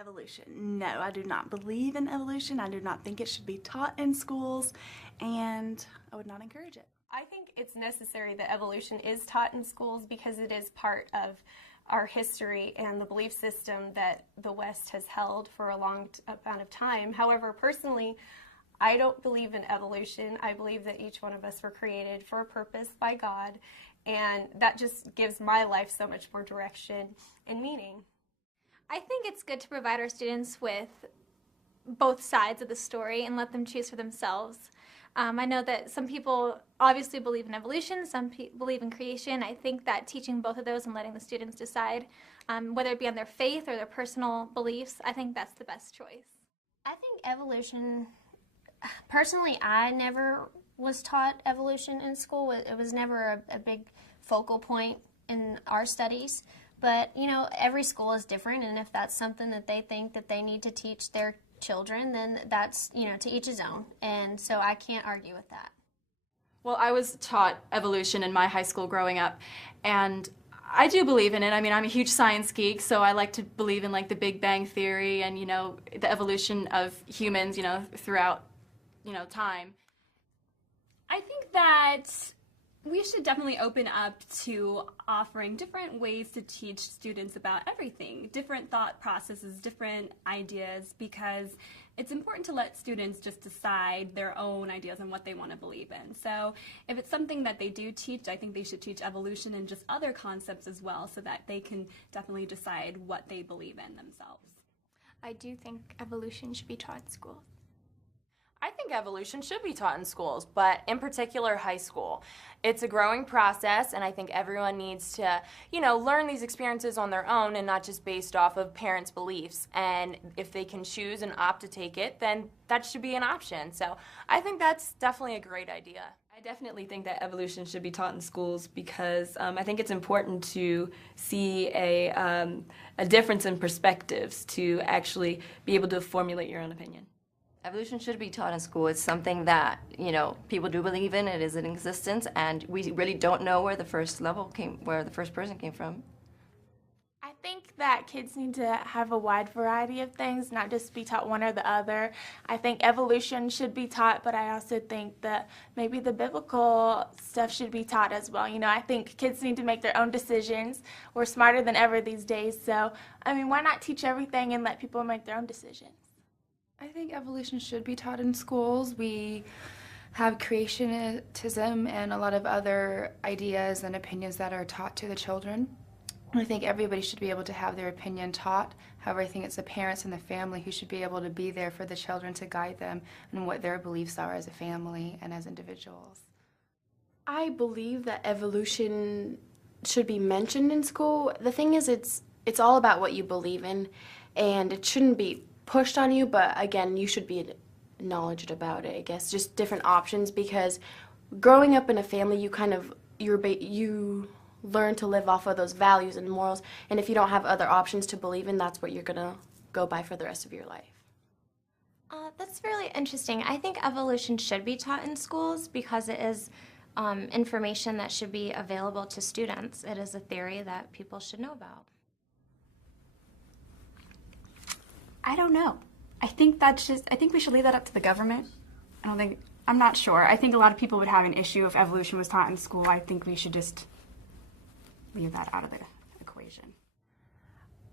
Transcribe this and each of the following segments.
Evolution. No, I do not believe in evolution. I do not think it should be taught in schools, and I would not encourage it. I think it's necessary that evolution is taught in schools because it is part of our history and the belief system that the West has held for a long amount of time. However, personally, I don't believe in evolution. I believe that each one of us were created for a purpose by God, and that just gives my life so much more direction and meaning. I think it's good to provide our students with both sides of the story and let them choose for themselves. I know that some people obviously believe in evolution, some believe in creation. I think that teaching both of those and letting the students decide, whether it be on their faith or their personal beliefs, I think that's the best choice. I think evolution, personally, I never was taught evolution in school. It was never a big focal point in our studies. But, you know, every school is different, and if that's something that they think that they need to teach their children, then that's, you know, to each his own. And so I can't argue with that. Well, I was taught evolution in my high school growing up, and I do believe in it. I mean, I'm a huge science geek, so I like to believe in, like, the Big Bang Theory and, you know, the evolution of humans, you know, throughout, you know, time. I think that we should definitely open up to offering different ways to teach students about everything, different thought processes, different ideas, because it's important to let students just decide their own ideas on what they want to believe in. So if it's something that they do teach, I think they should teach evolution and just other concepts as well so that they can definitely decide what they believe in themselves. I do think evolution should be taught in schools. I think evolution should be taught in schools, but in particular high school. It's a growing process, and I think everyone needs to, you know, learn these experiences on their own and not just based off of parents' beliefs. And if they can choose and opt to take it, then that should be an option. So I think that's definitely a great idea. I definitely think that evolution should be taught in schools because I think it's important to see a difference in perspectives to actually be able to formulate your own opinion. Evolution should be taught in school. It's something that, you know, people do believe in. It is in existence, and we really don't know where the first person came from. I think that kids need to have a wide variety of things, not just be taught one or the other. I think evolution should be taught, but I also think that maybe the biblical stuff should be taught as well. You know, I think kids need to make their own decisions. We're smarter than ever these days, so, I mean, why not teach everything and let people make their own decisions? I think evolution should be taught in schools. We have creationism and a lot of other ideas and opinions that are taught to the children. I think everybody should be able to have their opinion taught. However, I think it's the parents and the family who should be able to be there for the children to guide them in what their beliefs are as a family and as individuals. I believe that evolution should be mentioned in school. The thing is, it's all about what you believe in, and it shouldn't be pushed on you, but again, you should be knowledgeable about it, I guess, just different options, because growing up in a family, you learn to live off of those values and morals, and if you don't have other options to believe in, that's what you're gonna go by for the rest of your life. That's really interesting. I think evolution should be taught in schools because it is information that should be available to students. It is a theory that people should know about. I don't know. I think we should leave that up to the government. I'm not sure. I think a lot of people would have an issue if evolution was taught in school. I think we should just leave that out of the equation.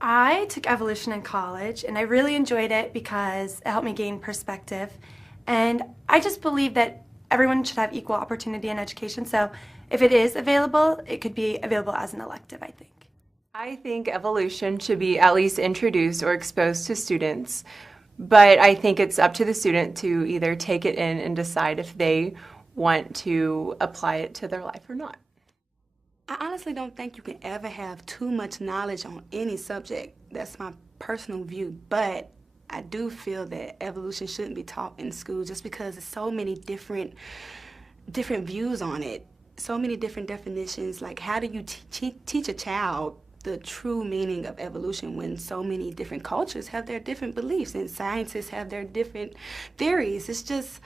I took evolution in college, and I really enjoyed it because it helped me gain perspective. And I just believe that everyone should have equal opportunity in education. So if it is available, it could be available as an elective, I think. I think evolution should be at least introduced or exposed to students, but I think it's up to the student to either take it in and decide if they want to apply it to their life or not. I honestly don't think you can ever have too much knowledge on any subject. That's my personal view, but I do feel that evolution shouldn't be taught in school just because there's so many different views on it, so many different definitions. Like, how do you teach a child the true meaning of evolution when so many different cultures have their different beliefs and scientists have their different theories? It's just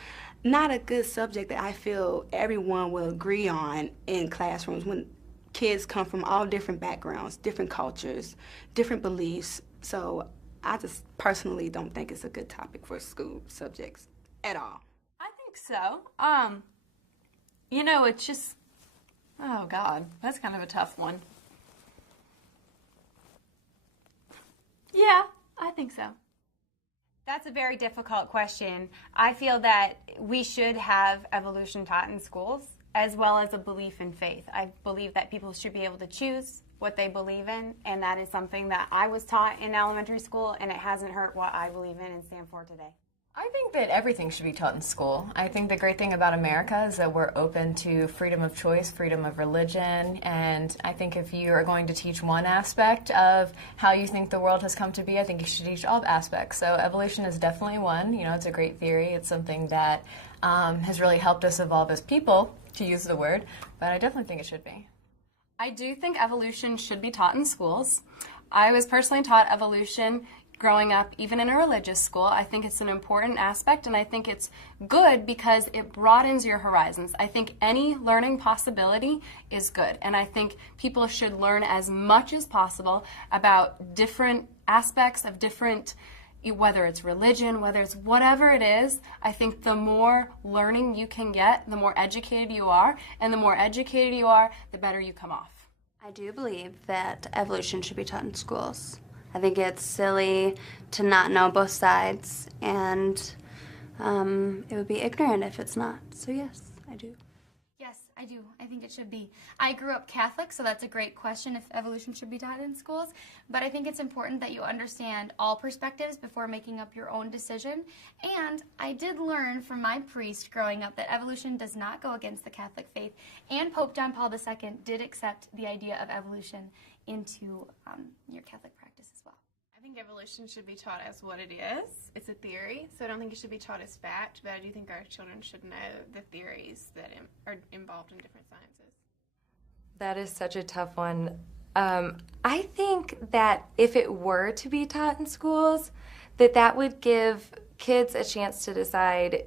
not a good subject that I feel everyone will agree on in classrooms when kids come from all different backgrounds, different cultures, different beliefs. So I just personally don't think it's a good topic for school subjects at all. I think so. It's just, oh God, that's kind of a tough one. Yeah, I think so. That's a very difficult question. I feel that we should have evolution taught in schools, as well as a belief in faith. I believe that people should be able to choose what they believe in, and that is something that I was taught in elementary school, and it hasn't hurt what I believe in and stand for today. I think that everything should be taught in school. I think the great thing about America is that we're open to freedom of choice, freedom of religion, and I think if you are going to teach one aspect of how you think the world has come to be, I think you should teach all aspects. So evolution is definitely one. It's a great theory. It's something that has really helped us evolve as people, to use the word, but I definitely think it should be. I do think evolution should be taught in schools. I was personally taught evolution growing up, even in a religious school. I think it's an important aspect, and I think it's good because it broadens your horizons. I think any learning possibility is good, and I think people should learn as much as possible about different aspects of different, whether it's religion, whether it's whatever it is. I think the more learning you can get, the more educated you are, and the more educated you are, the better you come off. I do believe that evolution should be taught in schools. I think it's silly to not know both sides, and it would be ignorant if it's not. So yes, I do. Yes, I do. I think it should be. I grew up Catholic, so that's a great question if evolution should be taught in schools. But I think it's important that you understand all perspectives before making up your own decision. And I did learn from my priest growing up that evolution does not go against the Catholic faith. And Pope John Paul II did accept the idea of evolution into your Catholic practice as well. I think evolution should be taught as what it is. It's a theory, so I don't think it should be taught as fact, but I do think our children should know the theories that are involved in different sciences. That is such a tough one. I think that if it were to be taught in schools, that would give kids a chance to decide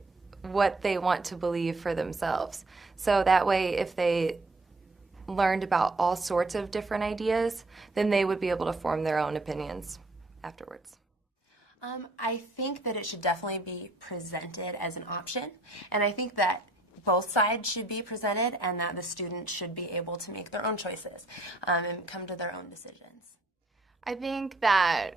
what they want to believe for themselves. So that way, if they learned about all sorts of different ideas, then they would be able to form their own opinions afterwards. I think that it should definitely be presented as an option, and I think that both sides should be presented and that the students should be able to make their own choices and come to their own decisions. I think that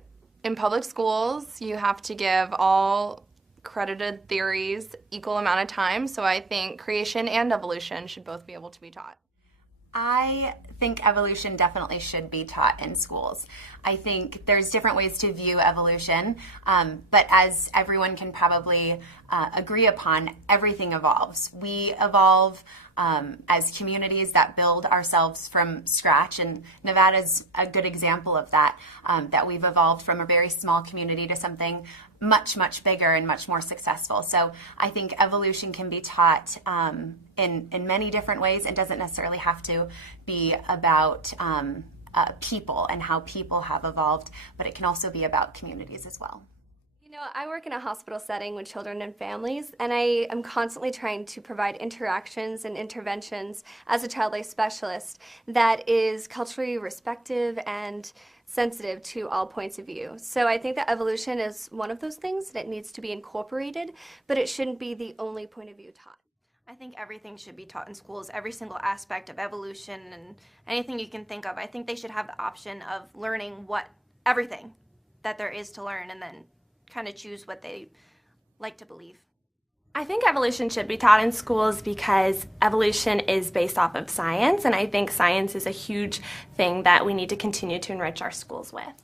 in public schools, you have to give all credited theories equal amount of time, so I think creation and evolution should both be able to be taught. I think evolution definitely should be taught in schools. I think there's different ways to view evolution, but as everyone can probably agree upon, everything evolves. We evolve as communities that build ourselves from scratch, and Nevada's a good example of that, that we've evolved from a very small community to something much, much bigger and much more successful. So I think evolution can be taught in many different ways. It doesn't necessarily have to be about people and how people have evolved, but it can also be about communities as well. I work in a hospital setting with children and families, and I am constantly trying to provide interactions and interventions as a child life specialist that is culturally respectful and sensitive to all points of view. So I think that evolution is one of those things that needs to be incorporated, but it shouldn't be the only point of view taught. I think everything should be taught in schools, every single aspect of evolution and anything you can think of. I think they should have the option of learning everything that there is to learn, and then kind of choose what they like to believe. I think evolution should be taught in schools because evolution is based off of science, and I think science is a huge thing that we need to continue to enrich our schools with.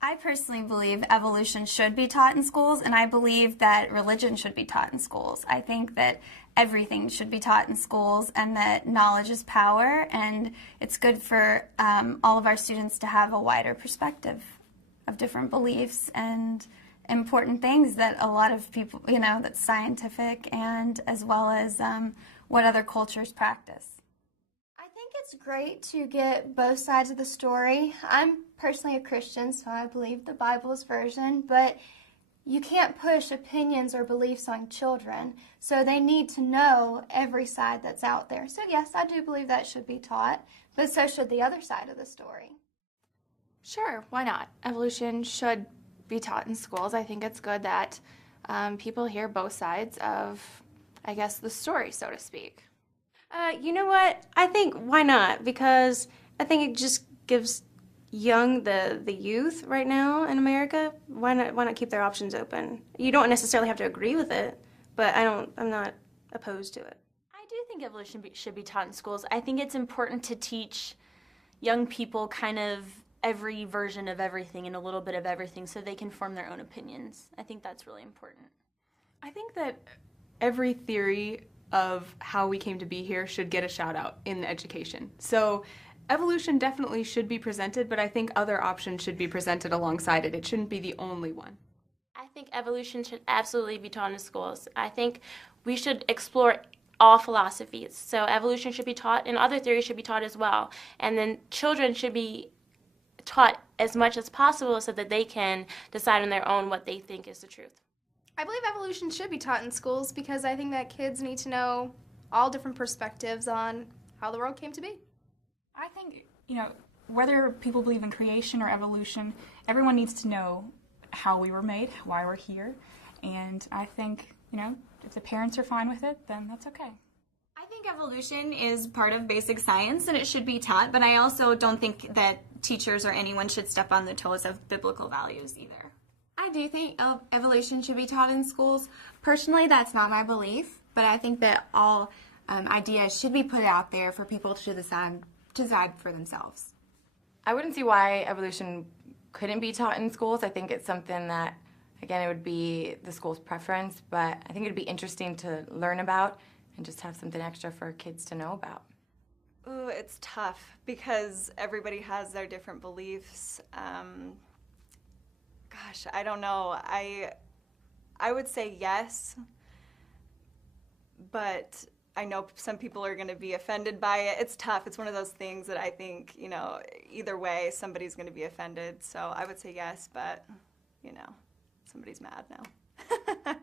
I personally believe evolution should be taught in schools, and I believe that religion should be taught in schools. I think that everything should be taught in schools, and that knowledge is power, and it's good for all of our students to have a wider perspective of different beliefs and important things that a lot of people, that's scientific, and as well as what other cultures practice. I think it's great to get both sides of the story. I'm personally a Christian, so I believe the Bible's version, but you can't push opinions or beliefs on children, so they need to know every side that's out there. So yes, I do believe that should be taught, but so should the other side of the story. Sure, why not? Evolution should be taught in schools. I think it's good that people hear both sides of, I guess, the story, so to speak. You know what? I think why not? Because I think it just gives the youth right now in America, why not keep their options open? You don't necessarily have to agree with it, but I'm not opposed to it. I do think evolution should be taught in schools. I think it's important to teach young people kind of every version of everything and a little bit of everything so they can form their own opinions. I think that's really important. I think that every theory of how we came to be here should get a shout out in education. So evolution definitely should be presented, but I think other options should be presented alongside it. It shouldn't be the only one. I think evolution should absolutely be taught in schools. I think we should explore all philosophies. So evolution should be taught, and other theories should be taught as well. And then children should be taught as much as possible so that they can decide on their own what they think is the truth. I believe evolution should be taught in schools because I think that kids need to know all different perspectives on how the world came to be. I think, whether people believe in creation or evolution, everyone needs to know how we were made, why we're here, and I think, if the parents are fine with it, then that's okay. I think evolution is part of basic science and it should be taught, but I also don't think that teachers or anyone should step on the toes of biblical values either. I do think evolution should be taught in schools. Personally, that's not my belief, but I think that all ideas should be put out there for people to decide for themselves. I wouldn't see why evolution couldn't be taught in schools. I think it's something that, again, it would be the school's preference, but I think it'd be interesting to learn about and just have something extra for kids to know about. Ooh, it's tough because everybody has their different beliefs. Gosh, I don't know. I would say yes, but I know some people are going to be offended by it. It's tough. It's one of those things that I think, either way, somebody's going to be offended. So I would say yes, but, somebody's mad now.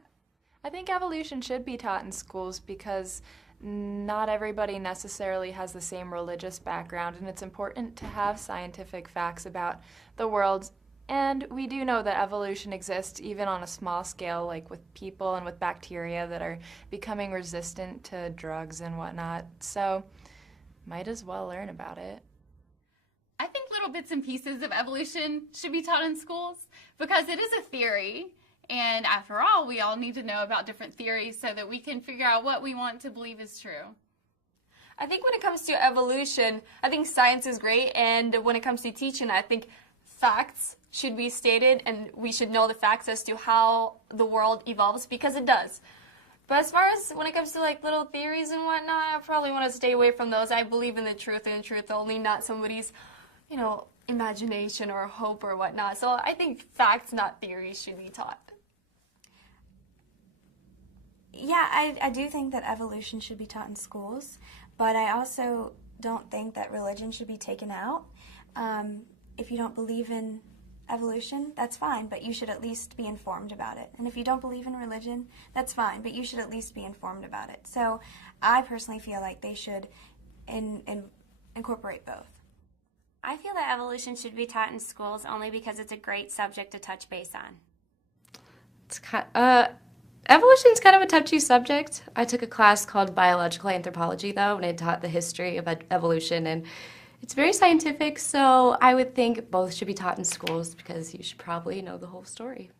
I think evolution should be taught in schools because not everybody necessarily has the same religious background, and it's important to have scientific facts about the world. And we do know that evolution exists even on a small scale, like with people and with bacteria that are becoming resistant to drugs and whatnot. So might as well learn about it. I think little bits and pieces of evolution should be taught in schools because it is a theory. And after all, we all need to know about different theories so that we can figure out what we want to believe is true. I think when it comes to evolution, I think science is great, and when it comes to teaching, I think facts should be stated, and we should know the facts as to how the world evolves, because it does. But as far as when it comes to little theories and whatnot, I probably want to stay away from those. I believe in the truth and the truth only, not somebody's, imagination or hope or whatnot. So I think facts, not theories, should be taught. Yeah, I do think that evolution should be taught in schools, but I also don't think that religion should be taken out. If you don't believe in evolution, that's fine, but you should at least be informed about it. And if you don't believe in religion, that's fine, but you should at least be informed about it. So I personally feel like they should incorporate both. I feel that evolution should be taught in schools only because it's a great subject to touch base on. Evolution's kind of a touchy subject. I took a class called biological anthropology, though, and it taught the history of evolution, and it's very scientific, so I would think both should be taught in schools because you should probably know the whole story.